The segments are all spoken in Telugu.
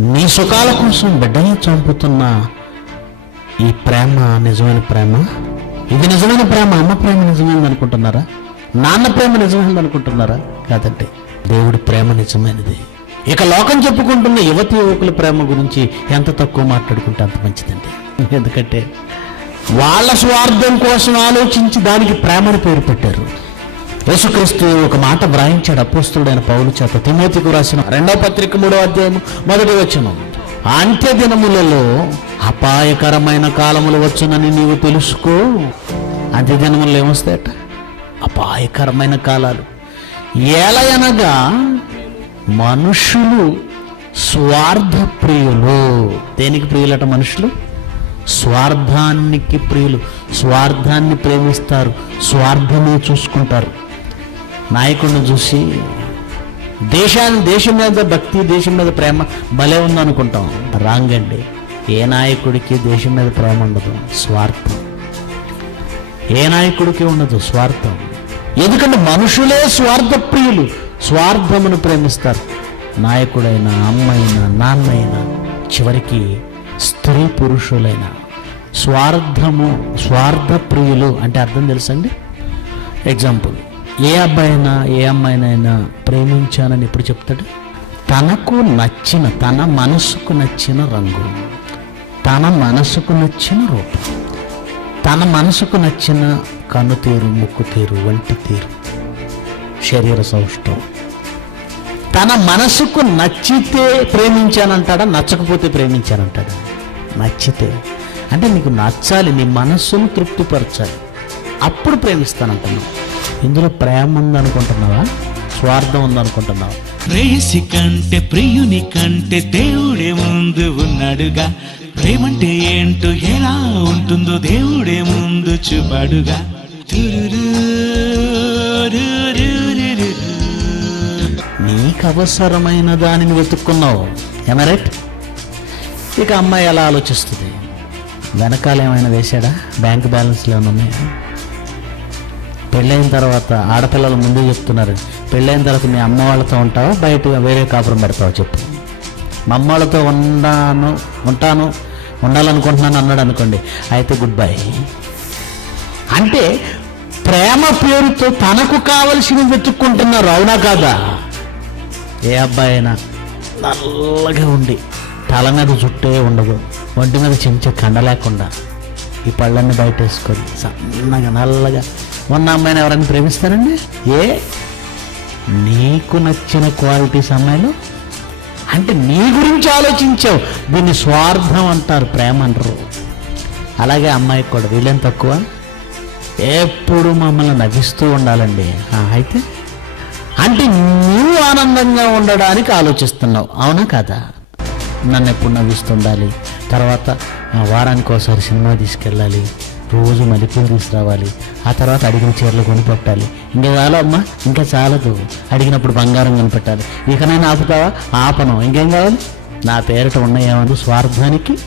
నీ సుఖాల కోసం బిడ్డల్ని చంపుతున్న ఈ ప్రేమ నిజమైన ప్రేమ? ఇది నిజమైన ప్రేమ అమ్మ ప్రేమ నిజమైనది అనుకుంటున్నారా? నాన్న ప్రేమ నిజమైనది అనుకుంటున్నారా? కాదండి. దేవుడి ప్రేమ నిజమైనది. ఇక లోకం చెప్పుకుంటున్న యువతి యువకుల ప్రేమ గురించి ఎంత తక్కువ మాట్లాడుకుంటే అంత మంచిదండి. ఎందుకంటే వాళ్ళ స్వార్థం కోసం ఆలోచించి దానికి ప్రేమను పేరు పెట్టారు. యేసుక్రీస్తు ఒక మాట వ్రాయించాడు అపోస్తుడైన పౌలు చేత. తిమోతికు రాసిన రెండవ పత్రిక మూడో అధ్యాయం మొదటి వచనం. అంత్య దినములలో అపాయకరమైన కాలములు వచ్చునని నీవు తెలుసుకో. అంత్య దినములు ఏమొస్తాయట? అపాయకరమైన కాలాలు. ఏలయనగా మనుషులు స్వార్థ ప్రియులు దేనికి ప్రియులట మనుషులు? స్వార్థానికి ప్రియులు. స్వార్థాన్ని ప్రేమిస్తారు. స్వార్థమే చూసుకుంటారు. నాయకుడిని చూసి దేశాన్ని దేశం మీద భక్తి దేశం మీద ప్రేమ భలే ఉందనుకుంటాం. రాంగ్ అండి ఏ నాయకుడికి దేశం మీద ప్రేమ ఉండదు? స్వార్థం. ఏ నాయకుడికి ఉండదు? స్వార్థం. ఎందుకంటే మనుషులే స్వార్థ ప్రియులు స్వార్థమును ప్రేమిస్తారు. నాయకుడైనా అమ్మైనా నాన్నైనా చివరికి స్త్రీ పురుషులైన. స్వార్థము స్వార్థ ప్రియులు అంటే అర్థం తెలుసండి? ఎగ్జాంపుల్ ఏ అబ్బాయినా ఏ అమ్మాయినైనా ప్రేమించానని ఎప్పుడు చెప్తాడు? తనకు నచ్చిన తన మనసుకు నచ్చిన రంగు తన మనసుకు నచ్చిన రూపం తన మనసుకు నచ్చిన కన్ను తీరు ముక్కు తీరు వంటి తీరు శరీర సౌష్టం తన మనసుకు నచ్చితే ప్రేమించానంటాడా? నచ్చకపోతే ప్రేమించానంటాడా? నచ్చితే. అంటే నీకు నచ్చాలి నీ మనస్సును తృప్తిపరచాలి. అప్పుడు ప్రేమిస్తానంటున్నావు. ఇందులో ప్రేమ ఉందనుకుంటున్నావా? స్వార్థం ఉందనుకుంటున్నావా? ప్రేయసి కంటే ప్రియుని కంటే దేవుడే ముందు ఉన్నాడుగా. ప్రేమంటే ఏంటో ఎలా ఉంటుందో దేవుడే ముందు చూపాడుగా. నీకు అవసరమైన దానిని వెతుక్కున్నావు రైట్ ఇక అమ్మాయి ఎలా ఆలోచిస్తుంది? వెనకాల ఏమైనా వేశాడా? బ్యాంక్ బ్యాలెన్స్లు ఏమైనా ఉన్నాయా పెళ్ళైన తర్వాత ఆడపిల్లలు ముందే చెప్తున్నారు. పెళ్ళైన తర్వాత మీ అమ్మ వాళ్ళతో ఉంటావా? బయట వేరే కాపురం పెడతావా చెప్పు. మా అమ్మ వాళ్ళతో ఉన్నాను ఉంటాను ఉండాలనుకుంటున్నాను అన్నాడు అనుకోండి. అయితే గుడ్ బై. అంటే ప్రేమ పేరుతో తనకు కావలసినవి వెతుక్కుంటున్నారు అవునా కాదా? ఏ అబ్బాయి అయినా నల్లగా ఉండి తల మీద జుట్టే ఉండదు. ఒంటి మీద చెంచా కండ లేకుండా ఈ పళ్ళన్నీ బయట వేసుకొని సన్నగా నల్లగా ఉన్న అమ్మాయిని ఎవరైనా ప్రేమిస్తారండి? ఏ? నీకు నచ్చిన క్వాలిటీస్ అమ్మాయిలు? అంటే నీ గురించి ఆలోచించావు. దీన్ని స్వార్థం అంటారు ప్రేమ అంటారు. అలాగే అమ్మాయికి కూడా వీళ్ళేం తక్కువ? ఎప్పుడు మమ్మల్ని నవ్విస్తూ ఉండాలండి. అయితే? అంటే నువ్వు ఆనందంగా ఉండడానికి ఆలోచిస్తున్నావు అవునా కదా? నన్ను ఎప్పుడు నవ్విస్తుండాలి తర్వాత ఆ, వారానికి ఒకసారి సినిమా తీసుకెళ్ళాలి. రోజు మల్లెపూలు తీసుకురావాలి. ఆ తర్వాత అడిగిన చీరలు కొనిపెట్టాలి. ఇంకా చాలా అమ్మా ఇంకా చాలదు. అడిగినప్పుడు బంగారం కొనిపెట్టాలి. ఇకనైనా ఆపుతావా? ఆపను. ఇంకేం కావాలి? నా పేరిట ఉన్న స్వార్థానికి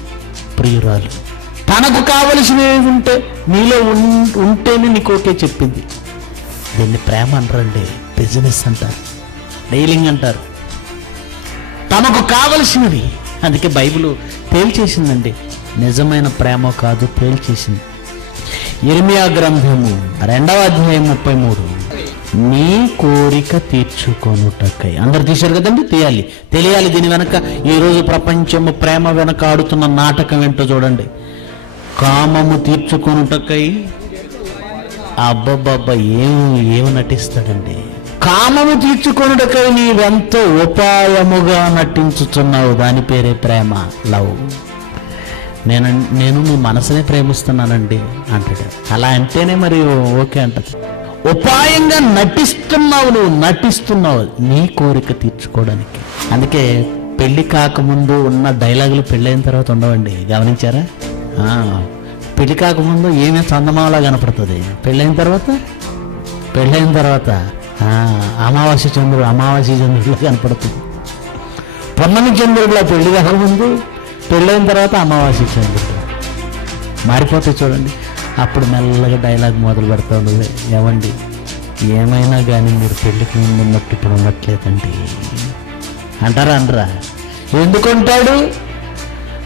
ప్రియురాలు. తనకు కావలసినవి ఉంటే నీలో ఉన్- ఉంటేనే నీకు ఓకే చెప్పింది. దీన్ని ప్రేమ అంటారండి బిజినెస్ అంటారు. డీలింగ్ అంటారు. తమకు కావలసినవి. అందుకే బైబిల్ తేల్చేసిందండి. నిజమైన ప్రేమ కాదు తేల్చేసింది. ఇర్మియా గ్రంథము రెండవ అధ్యాయం ముప్పై మూడు. నీ కోరిక తీర్చుకొనుటకై. అందరు తీశారు కదండి? తీయాలి. తెలియాలి దీని వెనక. ఈరోజు ప్రపంచము ప్రేమ వెనక ఆడుతున్న నాటకం ఏంటో చూడండి. కామము తీర్చుకొనుటకై అబ్బబ్బబ్బ ఏం ఏమి నటిస్తాడండి? కామము తీర్చుకొనుటకై నీవెంతో ఉపాయముగా నటించుతున్నావు దాని పేరే ప్రేమ. లవ్. నేను నేను మీ మనసునే ప్రేమిస్తున్నానండి అంటాడు. అలా అంటేనే మరి ఓకే అంటది ఉపాయంగా నటిస్తున్నావు నువ్వు నటిస్తున్నావు. నీ కోరిక తీర్చుకోవడానికి. అందుకే పెళ్ళి కాకముందు ఉన్న డైలాగులు పెళ్ళైన తర్వాత ఉండవండి. గమనించారా? పెళ్ళి కాకముందు ఏమే చందమామలా కనపడుతుంది? పెళ్ళైన తర్వాత? పెళ్ళైన తర్వాత. అమావాస్య చంద్రుడు అమావాస్య చంద్రుడులా కనపడుతుంది. పొన్నమి చంద్రుడిలా పెళ్ళి కాకముందు? పెళ్ళైన తర్వాత అమావాస్య చంద్రుడు మారిపోతే చూడండి. అప్పుడు మెల్లగా డైలాగ్ మొదలు పెడతా ఉండదు ఏమండి ఏమైనా కానీ మీరు పెళ్ళికి ముందు ఉన్నట్టు ఇప్పుడు ఉండట్లేదండి. అంటారా అనరా ఎందుకుంటాడు?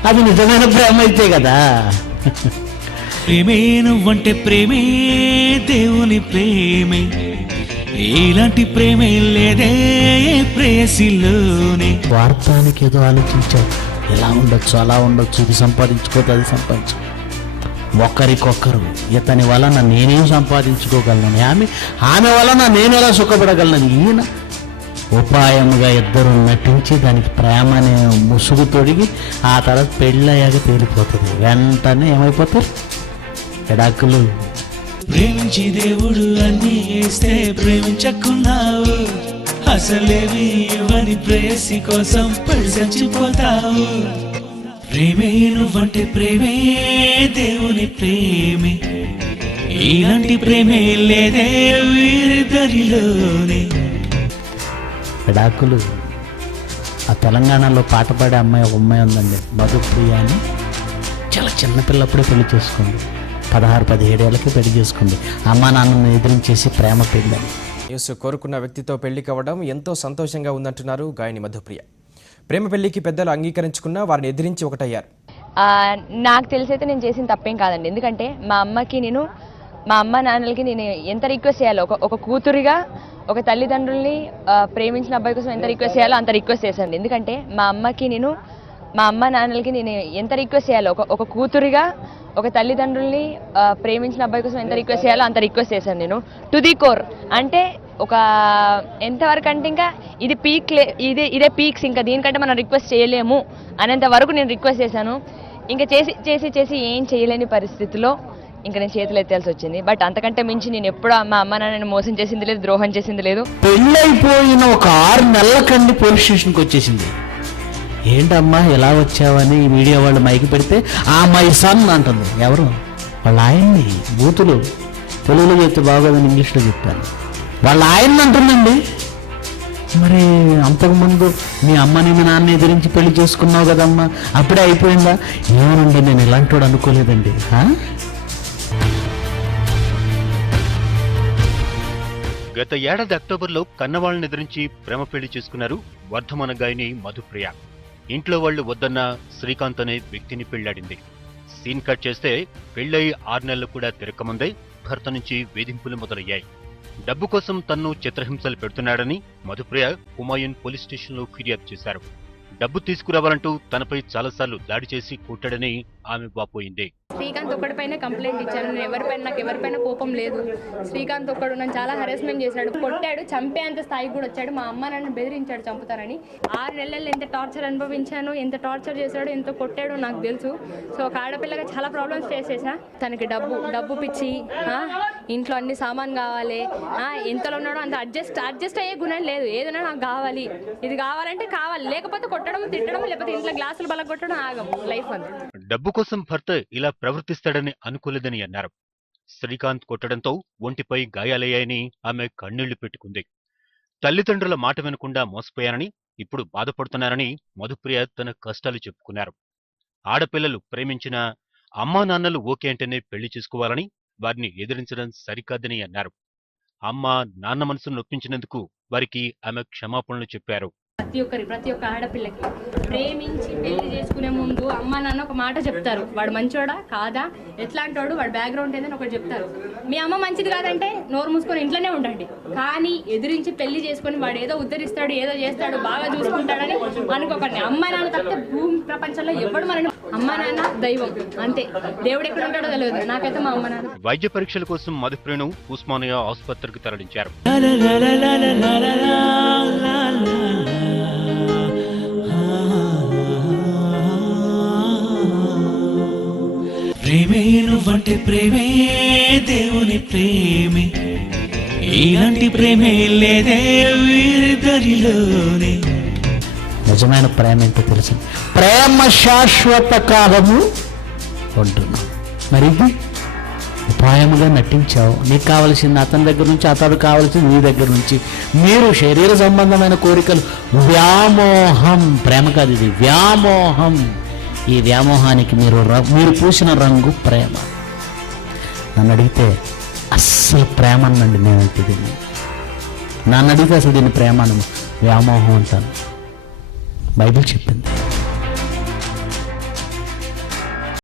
అది నిజమైన ప్రేమ అయితే కదా. ప్రేమే నువ్వంటే ప్రేమే దేవుని ప్రేమే. ఇలాంటి ప్రేమే లేదే ప్రేయసిలోనే. స్వార్థానికి ఏదో ఆలోచించావు ఎలా ఉండొచ్చు అలా ఉండొచ్చు ఇది సంపాదించుకోవద్దు అది సంపాదించు. ఒకరికొకరు ఇతని వలన నేనేం సంపాదించుకోగలను? ఆమె ఆమె వలన నేను ఎలా సుఖపడగలను? ఈయన ఉపాయముగా ఇద్దరు నటించి దానికి ప్రేమ అనే ముసుగు తొడిగి ఆ తర్వాత పెళ్ళయ్యాక తేలిపోతుంది. వెంటనే ఏమైపోతారు? ఎడాకులు. ప్రేమించి దేవుడు అన్ని ఇస్తే ప్రేమించకున్నావు. అసలేమి ఇవ్వని ప్రేసి కోసం పడి చచ్చిపోతావు. ప్రేమే నువ్వంటే ప్రేమే దేవుని ప్రేమే. ఇలాంటి ప్రేమే లేదే వీరిద్దరిలోనే. విడాకులు. ఆ తెలంగాణలో పాట పాడే అమ్మాయి ఒక అమ్మాయి ఉందండి మధుప్రియ అని. చాలా చిన్నపిల్లప్పుడే పెళ్ళి చేసుకుంది. పదహారు పదిహేడేళ్ళకి పెళ్ళి చేసుకుంది. అమ్మా నాన్నను ఎదిరించేసి ప్రేమ పెళ్ళని యేసు కోరుకున్న వ్యక్తితో పెళ్ళి కావడం ఎంతో సంతోషంగా ఉందంటున్నారు గాయని మధుప్రియ. ప్రేమ పెళ్ళికి పెద్దలు అంగీకరించుకున్నా వారిని ఎదిరించి ఒకటయ్యారు. నాకు తెలిసైతే నేను చేసిన తప్పేం కాదండి. ఎందుకంటే మా అమ్మకి నేను మా అమ్మ నాన్నలకి నేను ఎంత రిక్వెస్ట్ చేయాలో ఒక ఒక కూతురిగా ఒక తల్లిదండ్రుల్ని ప్రేమించిన అబ్బాయి కోసం ఎంత రిక్వెస్ట్ చేయాలో అంత రిక్వెస్ట్ చేశాను ఎందుకంటే మా అమ్మకి నేను మా అమ్మ నాన్నలకి నేను ఎంత రిక్వెస్ట్ చేయాలో ఒక ఒక కూతురిగా ఒక తల్లిదండ్రుల్ని ప్రేమించిన అబ్బాయి కోసం ఎంత రిక్వెస్ట్ చేయాలో అంత రిక్వెస్ట్ చేశాను నేను. To the core. అంటే ఒక ఎంతవరకు అంటే ఇంకా ఇది పీక్ ఇదే ఇదే పీక్స్ ఇంకా దీనికంటే మనం రిక్వెస్ట్ చేయలేము అనేంత వరకు నేను రిక్వెస్ట్ చేశాను. ఇంకా చేసి చేసి చేసి ఏం చేయలేని పరిస్థితిలో ఇంకా నేను చేతులు ఎత్తాల్సి వచ్చింది. బట్ అంతకంటే మించి నేను ఎప్పుడు మా అమ్మ నాన్నని మోసం చేసింది లేదు ద్రోహం చేసింది లేదు. పెళ్ళైపోయిన ఒక ఆరు నెలల కండి పోలీస్ స్టేషన్కి వచ్చేసింది. ఏంటమ్మా ఎలా వచ్చావని ఈ మీడియా వాళ్ళు మైకి పెడితే ఆ మై సన్ అంటుంది. ఎవరు? వాళ్ళ ఆయన్ని బూతులు. తెలుగులో చెప్తే బాగోదని ఇంగ్లీష్లో చెప్పాను వాళ్ళ ఆయన్ని అంటుందండి. మరి అంతకుముందు మీ అమ్మని మీ నాన్న ఎదిరించి పెళ్ళి చేసుకున్నావు కదమ్మా? అప్పుడే అయిపోయిందా? ఏమనండి నేను ఇలాంటి వాడు అనుకోలేదండి. ఆ? గత ఏడాది అక్టోబర్లో కన్నవాళ్ళని ఎదిరించి ప్రేమ పెళ్ళి చేసుకున్నారు వర్ధమాన గాయని మధుప్రియ. ఇంట్లో వాళ్ళు వద్దన్న శ్రీకాంత్ అనే వ్యక్తిని పెళ్ళాడింది. సీన్ కట్ చేస్తే పెళ్ళై ఆరు నెలలు కూడా తిరగకముందే భర్త నుంచి వేధింపులు మొదలయ్యాయి. డబ్బు కోసం తన్ను చిత్రహింసలు పెడుతున్నాడని మధుప్రియ హుమాయూన్ పోలీస్ స్టేషన్లో ఫిర్యాదు చేశారు. డబ్బు తీసుకురావాలంటూ తనపై చాలాసార్లు దాడి చేసి కొట్టాడని ఆమె పోయింది శ్రీకాంత్ ఒక్కడిపైన కంప్లైంట్ ఇచ్చాను నేను ఎవరిపైన నాకు ఎవరిపైన కోపం లేదు. శ్రీకాంత్ ఒక్కడు నన్ను చాలా హెరాస్మెంట్ చేశాడు కొట్టాడు చంపేంత స్థాయికి కూడా వచ్చాడు. మా అమ్మ నన్ను బెదిరించాడు చంపుతారని ఆరు నెలల్లో ఎంత టార్చర్ అనుభవించాను ఎంత టార్చర్ చేశాడు ఎంత కొట్టాడో నాకు తెలుసు. సో ఒక ఆడపిల్లగా చాలా ప్రాబ్లమ్స్ ఫేస్ చేశా తనకి డబ్బు డబ్బు పిచ్చి ఇంట్లో అన్ని సామాన్ కావాలి ఆ, ఎంతలో ఉన్నాడో అంత అడ్జస్ట్ అడ్జస్ట్ అయ్యే గుణం లేదు. ఏదైనా నాకు కావాలి. ఇది కావాలంటే కావాలి. లేకపోతే కొట్టడం తిట్టడం లేకపోతే ఇంట్లో గ్లాసులు బల కొట్టడం ఆగం. లైఫ్ అంతా. డబ్బు కోసం భర్త ఇలా ప్రవర్తిస్తాడని అనుకోలేదని అన్నారు. శ్రీకాంత్ కొట్టడంతో ఒంటిపై గాయాలయ్యాయని ఆమె కన్నీళ్ళు పెట్టుకుంది. తల్లిదండ్రుల మాట వినకుండా మోసపోయానని ఇప్పుడు బాధపడుతున్నారని మధుప్రియ తన కష్టాలు చెప్పుకున్నారు. ఆడపిల్లలు ప్రేమించిన అమ్మా నాన్నలు ఓకే అంటేనే పెళ్ళి చేసుకోవాలని వారిని ఎదిరించడం సరికాదని అన్నారు. అమ్మ నాన్న మనసును నొప్పించినందుకు వారికి ఆమె క్షమాపణలు చెప్పారు. ప్రతి ఒక్కరి ప్రతి ఒక్క ఆడపిల్లకి. ప్రేమించి పెళ్ళి చేసుకునే ముందు అమ్మ నాన్న ఒక మాట చెప్తారు. వాడు మంచోడా? కాదా? ఎట్లాంటి వాడు వాడు బ్యాక్గ్రౌండ్ ఏందని ఒకటి చెప్తారు. మీ అమ్మ మంచిది కాదంటే నోరు మూసుకొని ఇంట్లోనే ఉండండి. కానీ ఎదిరించి పెళ్ళి చేసుకొని వాడు ఏదో ఉద్ధరిస్తాడు ఏదో చేస్తాడు బాగా చూసుకుంటాడని అనుకోకండి. అమ్మ నాన్న తప్పితే భూమి ప్రపంచంలో ఎవడు మనని అమ్మ నాన్న దైవం. అంతే. దేవుడు ఎక్కడ ఉంటాడో తెలియదు నాకైతే మా అమ్మ నాన్న. వైద్య పరీక్షల కోసం మధుప్రియను ఉస్మానియా ఆసుపత్రికి తరలించారు. ప్రేమే నువ్వంటే ప్రేమే దేవుని ప్రేమే. ఇలాంటి ప్రేమే లేదే వీరిద్దరిలోనే. నిజమైన ప్రేమ ఏంటో తెలుసు? ప్రేమ శాశ్వత కాలము ఉంటున్నాం. మరి ఉపాయముగా నటించావు. నీకు కావలసింది అతని దగ్గర నుంచి అతడు కావలసింది నీ దగ్గర నుంచి. మీరు శరీర సంబంధమైన కోరికలు. వ్యామోహం. ప్రేమ కాదు ఇది. వ్యామోహం. ఈ వ్యామోహానికి మీరు మీరు పూసిన రంగు ప్రేమ. నన్ను అడిగితే అస్సలు ప్రేమ అనండి నేనైతే దీన్ని. నన్ను అడిగితే అసలు దీన్ని ప్రేమ వ్యామోహం అంటాను. బైబిల్ చెప్పింది.